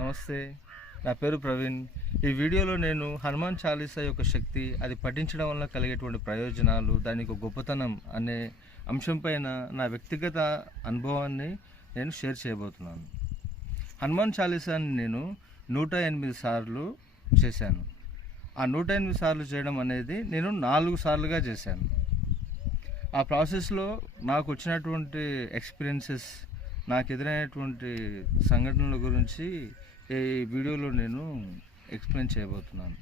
నమస్తే నా పేరు ప్రవీణ్. ఈ వీడియోలో నేను హనుమాన్ చాలీసా యొక్క శక్తి అది పఠించడం వల్ల కలిగేటువంటి ప్రయోజనాలు దానికి ఒక గొప్పతనం అనే అంశంపైన నా వ్యక్తిగత అనుభవాన్ని నేను షేర్ చేయబోతున్నాను. హనుమాన్ చాలీసాని నేను నూట ఎనిమిది సార్లు చేశాను. ఆ నూట ఎనిమిది సార్లు చేయడం అనేది నేను నాలుగు సార్లుగా చేశాను. ఆ ప్రాసెస్లో నాకు వచ్చినటువంటి ఎక్స్పీరియన్సెస్ నాకు ఎదురైనటువంటి సంఘటనల గురించి ఈ వీడియోలో నేను ఎక్స్ప్లెయిన్ చేయబోతున్నాను.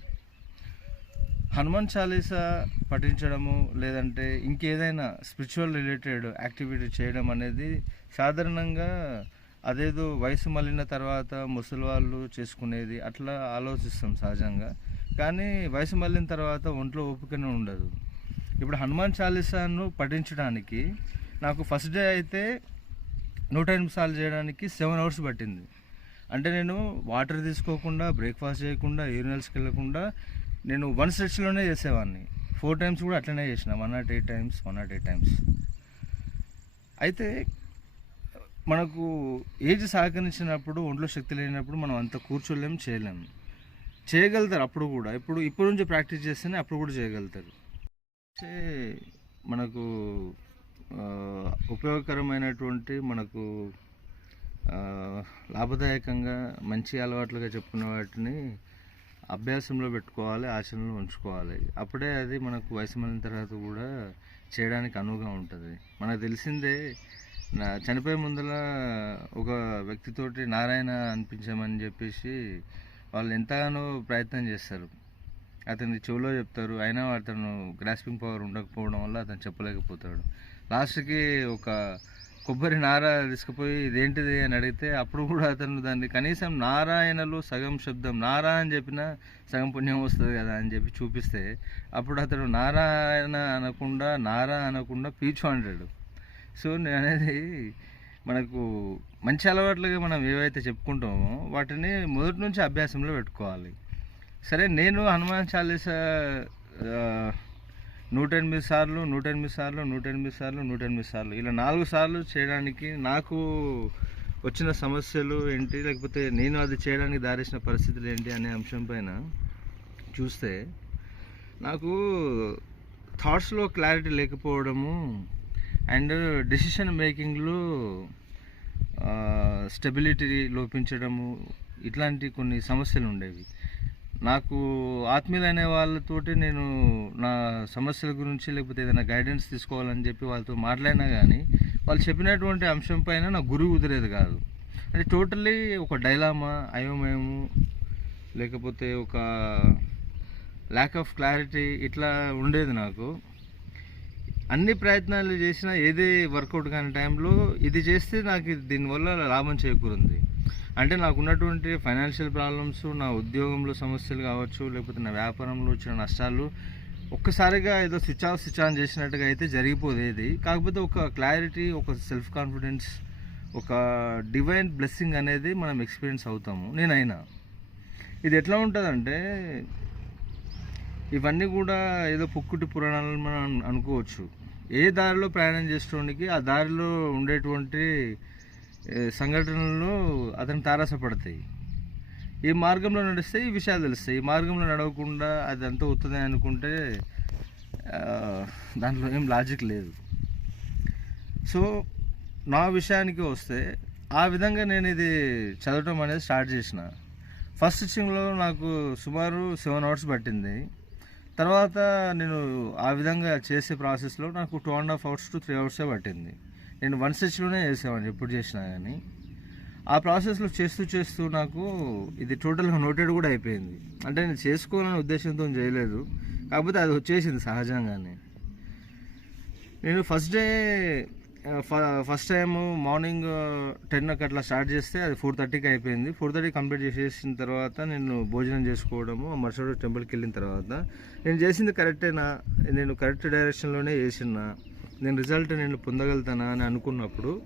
హనుమాన్ చాలీసా పఠించడము లేదంటే ఇంకేదైనా స్పిరిచువల్ రిలేటెడ్ యాక్టివిటీ చేయడం అనేది సాధారణంగా అదేదో వయసు మళ్ళిన తర్వాత ముసలి వాళ్ళు చేసుకునేది అట్లా ఆలోచిస్తాం సహజంగా. కానీ వయసు మళ్ళిన తర్వాత ఒంట్లో ఓపికనే ఉండదు. ఇప్పుడు హనుమాన్ చాలీసాను పఠించడానికి నాకు ఫస్ట్ డే అయితే నూట ఎనిమిది సార్లు చేయడానికి సెవెన్ అవర్స్ పట్టింది. అంటే నేను వాటర్ తీసుకోకుండా బ్రేక్ఫాస్ట్ చేయకుండా యూరినల్స్కి వెళ్ళకుండా నేను వన్ స్ట్రెచ్లోనే చేసేవాడిని ఫోర్ టైమ్స్ కూడా అట్లనే చేసిన. One nought eight times one nought eight times. అయితే మనకు ఏజ్ సహకరించినప్పుడు ఒంట్లో శక్తి లేనప్పుడు మనం అంత కూర్చోలేము చేయలేము చేయగలుగుతారు అప్పుడు కూడా. ఇప్పుడు ఇప్పుడు నుంచి ప్రాక్టీస్ చేస్తేనే అప్పుడు కూడా చేయగలుగుతారు. మనకు ఉపయోగకరమైనటువంటి మనకు లాభదాయకంగా మంచి అలవాట్లుగా చెప్పుకున్న వాటిని అభ్యాసంలో పెట్టుకోవాలి ఆచరణలో ఉంచుకోవాలి. అప్పుడే అది మనకు వయసు మళ్ళిన తర్వాత కూడా చేయడానికి అనువుగా ఉంటుంది. మనకు తెలిసిందే నా చనిపోయే ముందర ఒక వ్యక్తితోటి నారాయణ అనిపించామని చెప్పేసి వాళ్ళు ఎంతగానో ప్రయత్నం చేస్తారు. అతని చెవిలో చెప్తారు అయినా అతను గ్రాస్పింగ్ పవర్ ఉండకపోవడం వల్ల అతను చెప్పలేకపోతాడు. లాస్ట్కి ఒక కొబ్బరి నార తీసుకుపోయి ఇదేంటిది అని అడిగితే అప్పుడు కూడా అతను దాన్ని కనీసం నారాయణలో సగం శబ్దం నారా అని చెప్పినా సగం పుణ్యం వస్తుంది కదా అని చెప్పి చూపిస్తే అప్పుడు అతడు నారాయణ అనకుండా నారా అనకుండా పీచు అంటాడు. సో నేను అనేది మనకు మంచి అలవాట్లుగా మనం ఏవైతే చెప్పుకుంటామో వాటిని మొదటి నుంచి అభ్యాసంలో పెట్టుకోవాలి. సరే నేను హనుమాన్ చాలీసా నూట ఎనిమిది సార్లు నూట ఎనిమిది సార్లు నూట ఎనిమిది సార్లు నూట ఎనిమిది సార్లు. ఇలా నాలుగు సార్లు చేయడానికి నాకు వచ్చిన సమస్యలు ఏంటి లేకపోతే నేను అది చేయడానికి దారేసిన పరిస్థితులు ఏంటి అనే అంశం పైన చూస్తే నాకు థాట్స్లో క్లారిటీ లేకపోవడము అండ్ డెసిషన్ మేకింగ్లో స్టెబిలిటీ లోపించడము ఇట్లాంటి కొన్ని సమస్యలు ఉండేవి. నాకు ఆత్మీయులు అనే వాళ్ళతోటి నేను నా సమస్యల గురించి లేకపోతే ఏదైనా గైడెన్స్ తీసుకోవాలని చెప్పి వాళ్ళతో మాట్లాడినా కానీ వాళ్ళు చెప్పినటువంటి అంశం పైన నా గురి కుదిరేది కాదు. అంటే టోటల్లీ ఒక డైలామా అయోమయము లేకపోతే ఒక ల్యాక్ ఆఫ్ క్లారిటీ ఇట్లా ఉండేది నాకు. అన్ని ప్రయత్నాలు చేసినా ఏది వర్కౌట్ కాని టైంలో ఇది చేస్తే నాకు దీనివల్ల లాభం చేకూరుంది. అంటే నాకు ఉన్నటువంటి ఫైనాన్షియల్ ప్రాబ్లమ్స్ నా ఉద్యోగంలో సమస్యలు కావచ్చు లేకపోతే నా వ్యాపారంలో వచ్చిన నష్టాలు ఒక్కసారిగా ఏదో స్విచ్ ఆఫ్ స్విచ్ ఆన్ చేసినట్టుగా అయితే జరిగిపోదేది కాకపోతే ఒక క్లారిటీ ఒక సెల్ఫ్ కాన్ఫిడెన్స్ ఒక డివైన్ బ్లెస్సింగ్ అనేది మనం ఎక్స్పీరియన్స్ అవుతాము నేనైనా. ఇది ఎట్లా ఉంటుందంటే ఇవన్నీ కూడా ఏదో పుక్కుటి పురాణాలను మనం అనుకోవచ్చు. ఏ దారిలో ప్రయాణం చేసేటోనికి ఆ దారిలో ఉండేటువంటి సంఘటనలు అతను తారసపడతాయి. ఈ మార్గంలో నడిస్తే ఈ విషయాలు తెలుస్తాయి. ఈ మార్గంలో నడవకుండా అది అంతా అవుతుంది అనుకుంటే దాంట్లో ఏం లాజిక్ లేదు. సో నా విషయానికి వస్తే ఆ విధంగా నేను ఇది చదవటం అనేది స్టార్ట్ చేసిన. ఫస్ట్ స్టిచ్చింగ్లో నాకు సుమారు సెవెన్ అవర్స్ పట్టింది. తర్వాత నేను ఆ విధంగా చేసే ప్రాసెస్లో నాకు two and half hours to three అవర్సే పట్టింది. నేను వన్ స్టిచ్లోనే చేసేవాడిని ఎప్పుడు చేసినా కానీ ఆ ప్రాసెస్లో చేస్తూ చేస్తూ నాకు ఇది టోటల్గా నోటెడ్ కూడా అయిపోయింది. అంటే నేను చేసుకోవాలనే ఉద్దేశంతో చేయలేదు. కాకపోతే అది వచ్చేసింది సహజంగానే. నేను first day first time morning ten అట్లా స్టార్ట్ చేస్తే అది ఫోర్ థర్టీకి అయిపోయింది. ఫోర్ థర్టీ కంప్లీట్ చేసేసిన తర్వాత నేను భోజనం చేసుకోవడము ఆ మరుసటి టెంపుల్కి వెళ్ళిన తర్వాత. నేను చేసింది కరెక్టేనా? నేను కరెక్ట్ డైరెక్షన్లోనే చేసినా నేను రిజల్ట్ నేను పొందగలుగుతానా అని అనుకున్నప్పుడు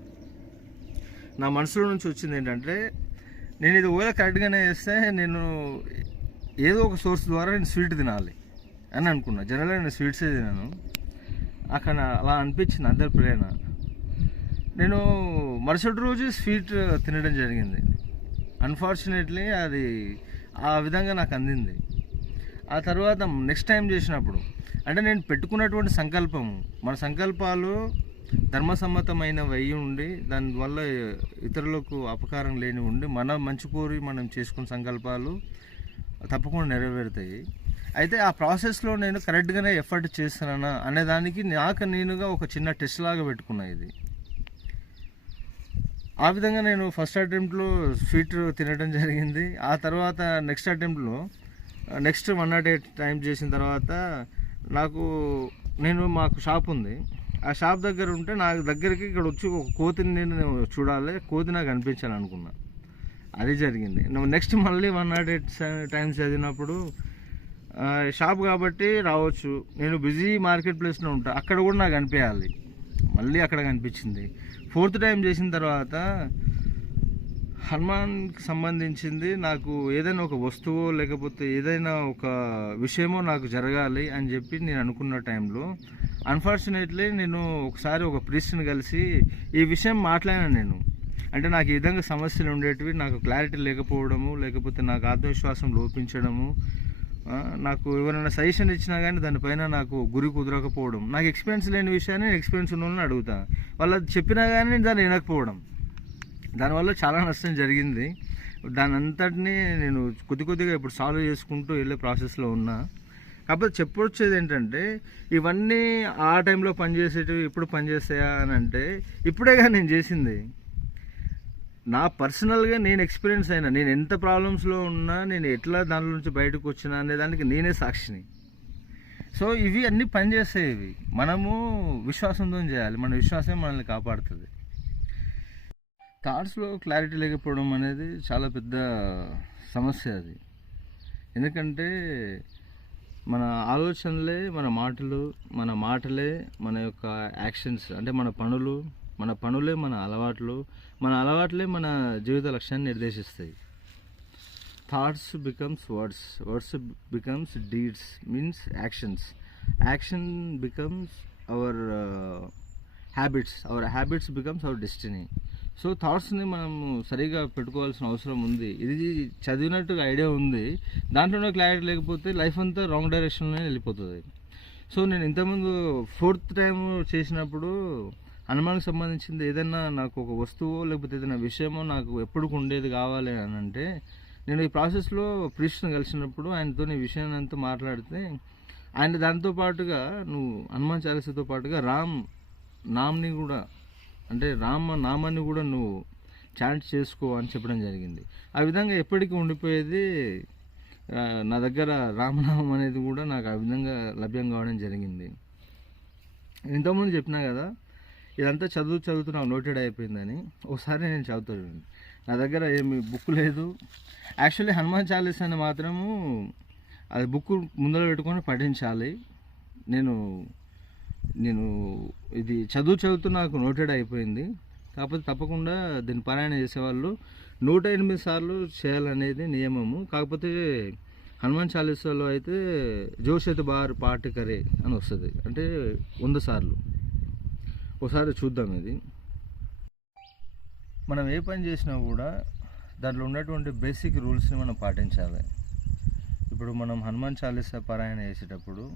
నా మనసులో నుంచి వచ్చింది ఏంటంటే నేను ఇది ఒకవేళ కరెక్ట్గానే చేస్తే నేను ఏదో ఒక సోర్స్ ద్వారా నేను స్వీట్ తినాలి అని అనుకున్నా. జనరల్గా నేను స్వీట్సే తినాను. అక్కడ అలా అనిపించింది అందరి ప్రేరణ. నేను మరుసటి రోజు స్వీట్ తినడం జరిగింది. అన్ఫార్చునేట్లీ అది ఆ విధంగా నాకు అందింది. ఆ తర్వాత నెక్స్ట్ టైం చేసినప్పుడు అంటే నేను పెట్టుకున్నటువంటి సంకల్పము మన సంకల్పాలు ధర్మసమ్మతమైనవి అయి ఉండి దానివల్ల ఇతరులకు అపకారం లేని ఉండి మన మంచి కోరి మనం చేసుకున్న సంకల్పాలు తప్పకుండా నెరవేరుతాయి. అయితే ఆ ప్రాసెస్లో నేను కరెక్ట్గానే ఎఫర్ట్ చేస్తున్నానా అనే దానికి నాకు నేనుగా ఒక చిన్న టెస్ట్ లాగా పెట్టుకున్నా ఇది. ఆ విధంగా నేను ఫస్ట్ అటెంప్ట్లో స్వీట్ తినడం జరిగింది. ఆ తర్వాత next అటెంప్ట్లో next one nought eight time చేసిన తర్వాత నాకు నేను మాకు షాప్ ఉంది. ఆ షాప్ దగ్గర ఉంటే నా దగ్గరికి ఇక్కడ వచ్చి ఒక కోతిని నేను చూడాలి. కోతి నాకు అనిపించాలి అనుకున్నా. అది జరిగింది. నెక్స్ట్ మళ్ళీ వన్ నాట్ ఎయిట్ టైమ్స్ చదివినప్పుడు షాప్ కాబట్టి రావచ్చు. నేను బిజీ మార్కెట్ ప్లేస్లో ఉంటా. అక్కడ కూడా నాకు అనిపించాలి. మళ్ళీ అక్కడ కనిపించింది. ఫోర్త్ టైం చేసిన తర్వాత హనుమాన్కి సంబంధించింది నాకు ఏదైనా ఒక వస్తువు లేకపోతే ఏదైనా ఒక విషయమో నాకు జరగాలి అని చెప్పి నేను అనుకున్న టైంలో అన్ఫార్చునేట్లీ నేను ఒకసారి ఒక ప్రీస్ట్ని కలిసి ఈ విషయం మాట్లాడాను నేను. అంటే నాకు ఈ విధంగా సమస్యలు ఉండేటివి నాకు క్లారిటీ లేకపోవడము లేకపోతే నాకు ఆత్మవిశ్వాసం లోపించడము నాకు ఎవరైనా సజెషన్ ఇచ్చినా కానీ దానిపైన నాకు గురి కుదరకపోవడం నాకు ఎక్స్పీరియన్స్ లేని విషయాన్ని నేను ఎక్స్పీరియన్స్ ఉన్న వాళ్ళని అడుగుతా. వాళ్ళు చెప్పినా కానీ దాన్ని వినకపోవడం. దానివల్ల చాలా నష్టం జరిగింది. దాని అంతటినీ నేను కొద్ది కొద్దిగా ఇప్పుడు సాల్వ్ చేసుకుంటూ వెళ్ళే ప్రాసెస్లో ఉన్నా. కాకపోతే చెప్పొచ్చేది ఏంటంటే ఇవన్నీ ఆ టైంలో పనిచేసేటివి ఇప్పుడు పనిచేస్తాయా అని అంటే ఇప్పుడేగా నేను చేసింది. నా పర్సనల్గా నేను ఎక్స్పీరియన్స్ అయినా నేను ఎంత ప్రాబ్లమ్స్లో ఉన్నా నేను ఎట్లా దాని నుంచి బయటకు వచ్చినా అనే దానికి నేనే సాక్షిని. సో ఇవి అన్నీ పనిచేస్తాయి ఇవి. మనము విశ్వాసంతో చేయాలి. మన విశ్వాసమే మనల్ని కాపాడుతుంది. థాట్స్లో క్లారిటీ లేకపోవడం అనేది చాలా పెద్ద సమస్య అది. ఎందుకంటే మన ఆలోచనలే మన మాటలు మన మాటలే మన యొక్క యాక్షన్స్ అంటే మన పనులు మన పనులే మన అలవాట్లు మన అలవాట్లే మన జీవిత లక్ష్యాన్ని నిర్దేశిస్తాయి. Thoughts becomes words words becomes deeds means actions action becomes our habits our habits becomes our destiny so థాట్స్ని మనము సరిగా పెట్టుకోవాల్సిన అవసరం ఉంది. ఇది చదివినట్టుగా ఐడియా ఉంది. దాంట్లోనే క్లారిటీ లేకపోతే లైఫ్ అంతా రాంగ్ డైరెక్షన్లోనే వెళ్ళిపోతుంది. సో నేను ఇంతకుముందు ఫోర్త్ టైం చేసినప్పుడు హనుమాన్కి సంబంధించింది ఏదైనా నాకు ఒక వస్తువు లేకపోతే ఏదైనా విషయమో నాకు ఎప్పుడు ఉండేది కావాలి అని అంటే నేను ఈ ప్రాసెస్లో ప్రీష్ను కలిసినప్పుడు ఆయనతో ఈ విషయాన్ని అంతా మాట్లాడితే ఆయన దాంతో పాటుగా నువ్వు హనుమాన్ చాలీసాతో పాటుగా రామ్ నామ్ని కూడా అంటే రామ నామాన్ని కూడా నువ్వు చాంట్ చేసుకో అని చెప్పడం జరిగింది. ఆ విధంగా ఎప్పటికీ ఉండిపోయేది నా దగ్గర రామనామం అనేది కూడా నాకు ఆ విధంగా లభ్యం కావడం జరిగింది. ఇంతకుముందు చెప్పినా కదా ఇదంతా చదువు చదువుతూ నాకు నోటెడ్ అయిపోయిందని. ఒకసారి నేను చదువుతాను నా దగ్గర ఏమి బుక్ లేదు. యాక్చువల్లీ హనుమాన్ చాలీసాని అని మాత్రము అది బుక్ ముందర పెట్టుకొని పఠించాలి. నేను నేను ఇది చదువు చదువుతూ నాకు నోటెడ్ అయిపోయింది. కాకపోతే తప్పకుండా దీన్ని పారాయణ చేసేవాళ్ళు నూట ఎనిమిది సార్లు చేయాలనేది నియమము. కాకపోతే హనుమాన్ చాలీసాలో అయితే జోషత్ బార్ పాటి కరే అని వస్తుంది. అంటే వంద సార్లు. ఒకసారి చూద్దాం ఇది. మనం ఏ పని చేసినా కూడా దాంట్లో ఉన్నటువంటి బేసిక్ రూల్స్ని మనం పాటించాలి. ఇప్పుడు మనం హనుమాన్ చాలీసా పారాయణ చేసేటప్పుడు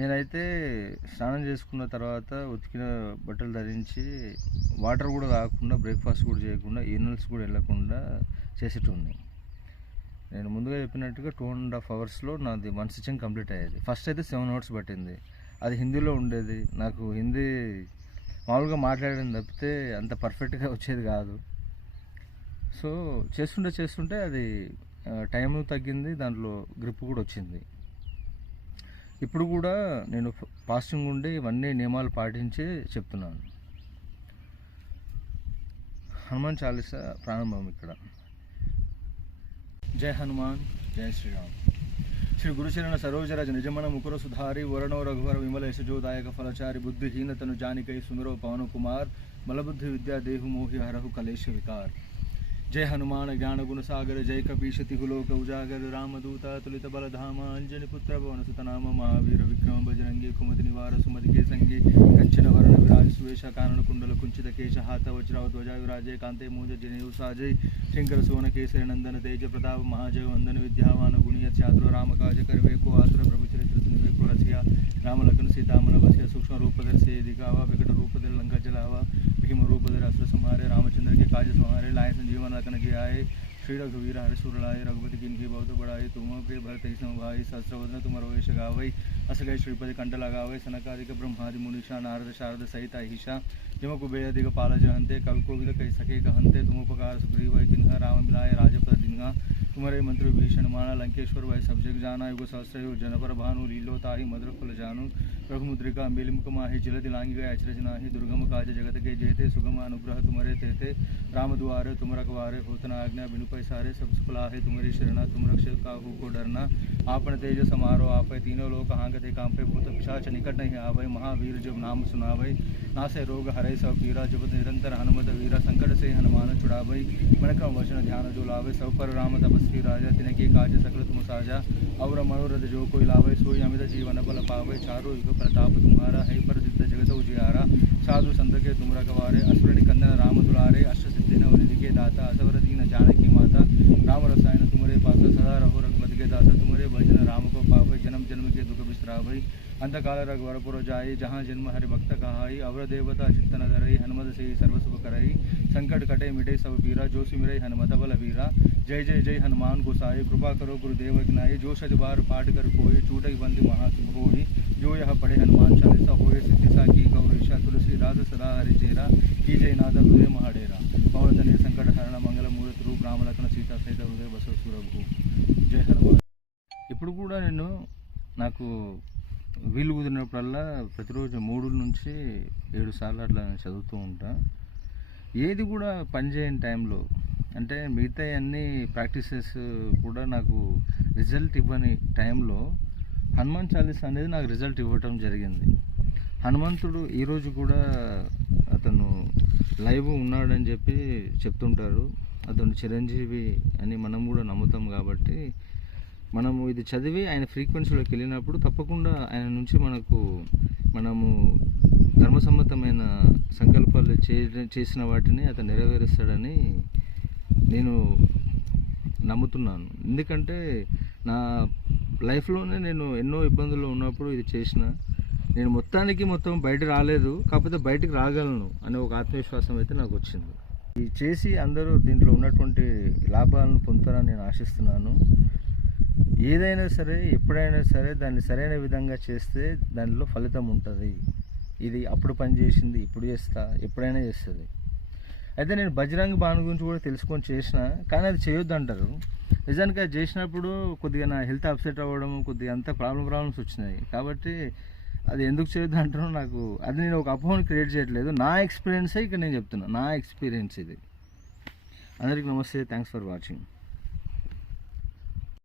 నేనైతే స్నానం చేసుకున్న తర్వాత ఉతికిన బట్టలు ధరించి వాటర్ కూడా కాకుండా బ్రేక్ఫాస్ట్ కూడా చేయకుండా ఈనల్స్ కూడా వెళ్ళకుండా చేసేటోడిని. నేను ముందుగా చెప్పినట్టుగా టూ అండ్ హాఫ్ అవర్స్లో నాది వన్ స్టిచ్చింగ్ కంప్లీట్ అయ్యేది. ఫస్ట్ అయితే సెవెన్ అవర్స్ పట్టింది. అది హిందీలో ఉండేది. నాకు హిందీ మామూలుగా మాట్లాడడం తప్పితే అంత పర్ఫెక్ట్గా వచ్చేది కాదు. సో చేస్తుంటే చేస్తుంటే అది టైం తగ్గింది దాంట్లో గ్రిప్ కూడా వచ్చింది. ఇప్పుడు కూడా నేను ఫాస్టింగ్ ఉండి ఇవన్నీ నియమాలు పాటించి చెప్తున్నాను. హనుమాన్ చాలీస ప్రారంభం ఇక్కడ. జై హనుమాన్ జై శ్రీరామ్. శ్రీ గురుచరణ సరోజరాజ నిజమన ముకుర సుధారి వరణో రఘువర విమల యశజోదాయక ఫలచారి బుద్ధిహీనతను జానికై సుందరో పవన్ కుమార్ మలబుద్ధి విద్యా దేహు మోహి హరహు కలేశ వికార్. जय हनुमान ज्ञान गुण सागर, जय कपीश, तिहुलोक, उजागर, रामदूत तुलित बलधाम, अंजनी पुत्र पवन सुत नाम, महावीर, विक्रम, बजरंगी, कुमति निवार, सुमति के संगी कंचन वर्ण विराज, सुवेश, कानन, कुंडल, कुंचित केश, हाथ वज्राव ध्वजा विराजय कांते मूज जनेऊ साजय शंकर सुवन केसरी, नंदन, तेज, प्रताप, महाजय, वंदन, विद्यावान, गुणियत, चातुर राम काज करवे को आतुर प्रभु रसिया राम लखन सीता मन बसिया, सूक्ष्म रूप धर से दिखावा, विकट रूप धर लंका जलावा भीम रूप धर असुर संहारे, रामचंद्र के काज संहारे, लाए संजीवन लखन के आए, श्री रघुवीर हरि सुर लाए, रघुपति किनकी बहुत बड़ाई तुम प्रिय भरत ही सम भाई सहस्रवदन तुम रोवेश गावई, अस गए श्रीपति कंठ लगावे सनकादिक ब्रह्मादि मुनिषा नारद शारद सहित अहिषा जम कुबेर दिग पाल जहंते कवि को विद सके कहंते तुम उपकार सुग्रीव, किन्ह राम मिलाए राजपद दिन्हा। కుమరై మంత్రి భీషణమాణ లంకేశ్వర వై సబ్జెక్ట్ జానా యుగ సహస్రయు జనపర భాను లీలోతాహి మధురఫుల జాను రఘుముద్రికా మిలిముఖమాహి జలదిలాంగి గయ అచరచనాహి దుర్గమ కాజ జగత के जेते सुगम अनुग्रह तुम्हारे तेते राम द्वारे तुम रखवारे होतना आज्ञा बिनु पैसारे सब सुखला है तुम्हारी शरणा तुम रक्षक का हो को डरना आपन तेज समारो आपे तीनों लोक हांगते कांपे भूत पिशाच निकट नहीं आवे महावीर जब नाम सुनावे नासे रोग हरे सब पीरा जब निरंतर हनुमत वीरा, संकट से हनुमान छुड़ावई मन का वचन ध्यान जो लावे, सब पर राम तपस्वी राजा तिनके काज सकल तुम साजा। और मनोरथ जो कोई लावे सोई अमित जीवन बल पावे। चारों युग प्रताप तुम्हारा है, पर जगत उजियारा। साधु संत के तुम रखवारे असुरनि कंदन राम दुलारे अष्ट बिसरावई अंतकाल रघुवरपुर जाई जहाँ जन्म हरि भक्त कहाई अवर देवता चिंतन धरई हनुमत से सर्व सुख करई संकट कटे मिटे सब पीरा जो सिमरई हनुमत बल वीरा जय जय जय हनुमान गोसाई कृपा करो गुरुदेव गिनाई जो सज बार पाठ कर कोई टूटई बंदी महासुभ होई जो यह पढ़े हनुमान चालीसा होए सिद्धिसा की गौरीशा तुलसी राज सदा हरि चेरा की जय नाद हृदय महाडेरा पवन तनय संकट हरण मंगल मूर्त रूप राम लखन सीता सहित हृदय बसव సురభు జై హనుమాన్ ఇప్పుడు కూడా నేను నాకు వీలు కుదిరినప్పుడల్లా ప్రతిరోజు మూడు నుంచి ఏడు సార్లు అట్లా నేను చదువుతూ ఉంటా. ఏది కూడా పనిచేయని టైంలో అంటే మిగతా అన్ని ప్రాక్టీసెస్ కూడా నాకు రిజల్ట్ ఇవ్వని టైంలో హనుమాన్ చాలీసా అనేది నాకు రిజల్ట్ ఇవ్వటం జరిగింది. హనుమంతుడు ఈరోజు కూడా అతను లైవ్ ఉన్నాడని చెప్పి చెప్తుంటారు. అతను చిరంజీవి అని మనం కూడా నమ్ముతాం కాబట్టి మనము ఇది చదివి ఆయన ఫ్రీక్వెన్సీలోకి వెళ్ళినప్పుడు తప్పకుండా ఆయన నుంచి మనకు మనము ధర్మసమ్మతమైన సంకల్పాలు చే చేసిన వాటిని అతను నెరవేరుస్తాడని నేను నమ్ముతున్నాను. ఎందుకంటే నా లైఫ్లోనే నేను ఎన్నో ఇబ్బందుల్లో ఉన్నప్పుడు ఇది చేసిన. నేను మొత్తానికి మొత్తం బయట రాలేదు కాకపోతే బయటికి రాగలను అనే ఒక ఆత్మవిశ్వాసం అయితే నాకు వచ్చింది. ఇది చేసి అందరూ దీంట్లో ఉన్నటువంటి లాభాలను పొందుతారని నేను ఆశిస్తున్నాను. ఏదైనా సరే ఎప్పుడైనా సరే దాన్ని సరైన విధంగా చేస్తే దానిలో ఫలితం ఉంటుంది. ఇది అప్పుడు పని చేసింది ఇప్పుడు చేస్తా ఎప్పుడైనా చేస్తుంది. అయితే నేను బజరంగ్ బాణ్ గురించి కూడా తెలుసుకొని చేసిన కానీ అది చేయొద్దు అంటారు నిజానికి అది చేసినప్పుడు కొద్దిగా నా హెల్త్ అప్సెట్ అవ్వడం కొద్దిగా అంత ప్రాబ్లం ప్రాబ్లమ్స్ వచ్చినాయి. కాబట్టి అది ఎందుకు చేయొద్దు అంటారో నాకు అది నేను ఒక అపోహను క్రియేట్ చేయట్లేదు. నా ఎక్స్పీరియన్సే ఇక్కడ నేను చెప్తున్నా. నా ఎక్స్పీరియన్స్ ఇది. అందరికీ నమస్తే. Thanks for watching.